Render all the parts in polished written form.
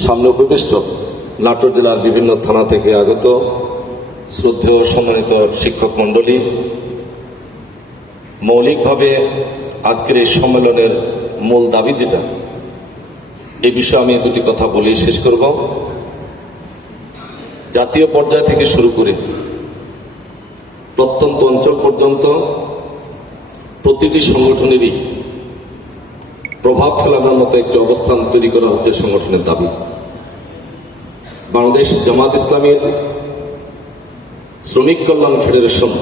সামনে উপবিষ্ট নাটোর জেলার বিভিন্ন থানা থেকে আগত শ্রদ্ধেয় সম্মানিত শিক্ষক মণ্ডলী, মৌলিকভাবে আজকের এই সম্মেলনের মূল দাবি যেটা, এই বিষয়ে আমি দুটি কথা বলে শেষ করব। জাতীয় পর্যায় থেকে শুরু করে প্রত্যন্ত অঞ্চল পর্যন্ত প্রতিটি সংগঠনেরই প্রভাব ফেলানোর মতো একটি অবস্থান তৈরি করা হচ্ছে সংগঠনের দাবি। বাংলাদেশ জামাত ইসলামীর শ্রমিক কল্যাণ ফেডারেশন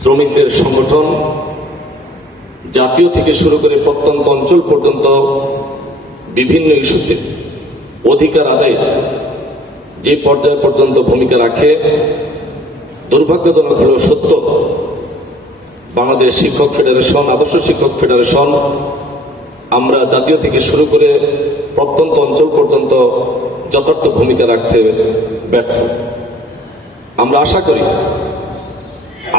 শ্রমিকদের সংগঠন জাতীয় থেকে শুরু করে প্রত্যন্ত অঞ্চল পর্যন্ত বিভিন্ন ইস্যুতে অধিকার আদায়ে যে পর্যায় পর্যন্ত ভূমিকা রাখে, দুর্ভাগ্যজনক হলেও সত্য, বাংলাদেশ শিক্ষক ফেডারেশন, আদর্শ শিক্ষক ফেডারেশন আমরা জাতীয় থেকে শুরু করে প্রত্যন্ত অঞ্চল পর্যন্ত যথার্থ ভূমিকা রাখতে ব্যর্থ। আমরা আশা করি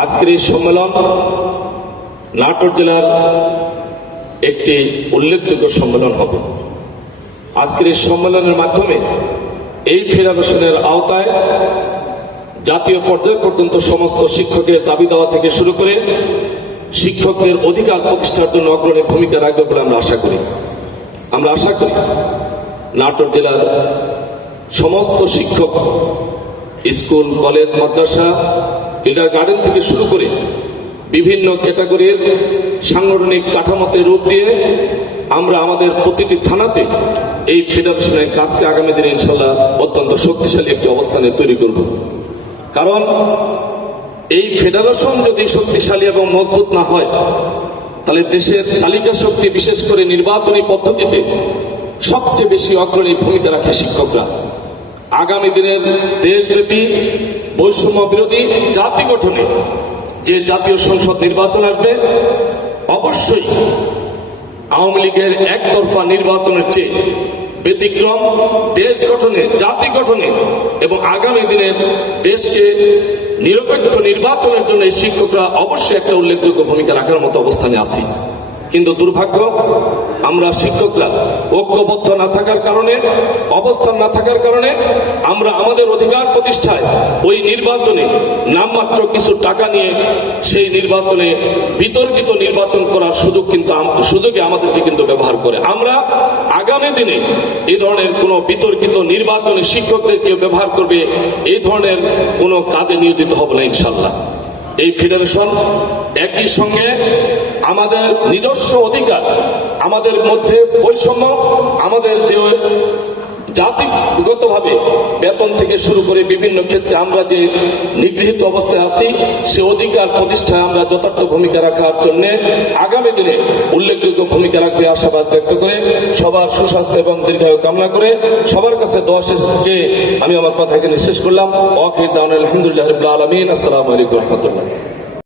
আজকের এই সম্মেলন নাটোর জেলার একটি উল্লেখযোগ্য সম্মেলন হবে। আজকের এই সম্মেলনের মাধ্যমে এই ফেডারেশনের আওতায় জাতীয় পর্যায় পর্যন্ত সমস্ত শিক্ষকের দাবি দেওয়া থেকে শুরু করে শিক্ষকদের অধিকার প্রতিষ্ঠার জন্য অগ্রণী ভূমিকা রাখবে বলে আমরা আশা করি। আমরা আশা করি নাটোর জেলার সমস্ত শিক্ষক, স্কুল, কলেজ, মাদ্রাসা, কিন্ডারগার্টেন থেকে শুরু করে বিভিন্ন ক্যাটাগরির সাংগঠনিক কাঠামোতে রূপ দিয়ে আমরা আমাদের প্রতিটি থানাতে এই ফেডারেশনের কাজকে আগামী দিনে ইনশাল্লাহ অত্যন্ত শক্তিশালী একটি অবস্থানে তৈরি করব। কারণ এই ফেডারেশন যদি শক্তিশালী এবং মজবুত না হয়, তাহলে দেশের চালিকা শক্তি, বিশেষ করে নির্বাচনী পদ্ধতিতে সবচেয়ে বেশি অগ্রণী ভূমিকা রাখে শিক্ষকরা। আগামী দিনের দেশব্যাপী বৈষম্য বিরোধী জাতি গঠনে যে জাতীয় সংসদ নির্বাচন আসবে, অবশ্যই আওয়ামী লীগের একতরফা নির্বাচনের চেয়ে ব্যতিক্রম দেশ গঠনে, জাতি গঠনে এবং আগামী দিনের দেশকে নিরপেক্ষ নির্বাচনের জন্য এই শিক্ষকরা অবশ্যই একটা উল্লেখযোগ্য ভূমিকা রাখার মতো অবস্থানে আছি। কিন্তু দুর্ভাগ্য, আমরা শিক্ষকরা ঐক্যবদ্ধ না থাকার কারণে, অবস্থান না থাকার কারণে আমরা আমাদের অধিকার প্রতিষ্ঠায় ওই নির্বাচনে নামমাত্র কিছু টাকা নিয়ে সেই নির্বাচনে বিতর্কিত নির্বাচন করার সুযোগে আমাদেরকে কিন্তু ব্যবহার করে। আমরা আগামী দিনে এই ধরনের কোনো বিতর্কিত নির্বাচনে শিক্ষকদেরকে ব্যবহার করবে, এই ধরনের কোনো কাজে নিয়োজিত হব না ইনশাল্লাহ। এই ফেডারেশন একই সঙ্গে আমাদের নিজস্ব অধিকার, আমাদের মধ্যে বৈষম্য, আমাদের যে জাতিগতভাবে বেতন থেকে শুরু করে বিভিন্ন ক্ষেত্রে আমরা যে নিগৃহীত অবস্থায় আছি, সে অধিকার প্রতিষ্ঠায় আমরা যথার্থ ভূমিকা রাখার জন্য আগামী দিনে উল্লেখযোগ্য ভূমিকা রাখবে আশাবাদ ব্যক্ত করে, সবার সুস্বাস্থ্য এবং দীর্ঘায়ু কামনা করে সবার কাছে দোয়া চেয়ে আমি আমার কথা এখানে শেষ করলাম। ওয়াখির দাওয়ানা আলহামদুলিল্লাহি রাব্বিল আলামিন। আসসালামু আলাইকুম ওয়া রাহমাতুল্লাহ।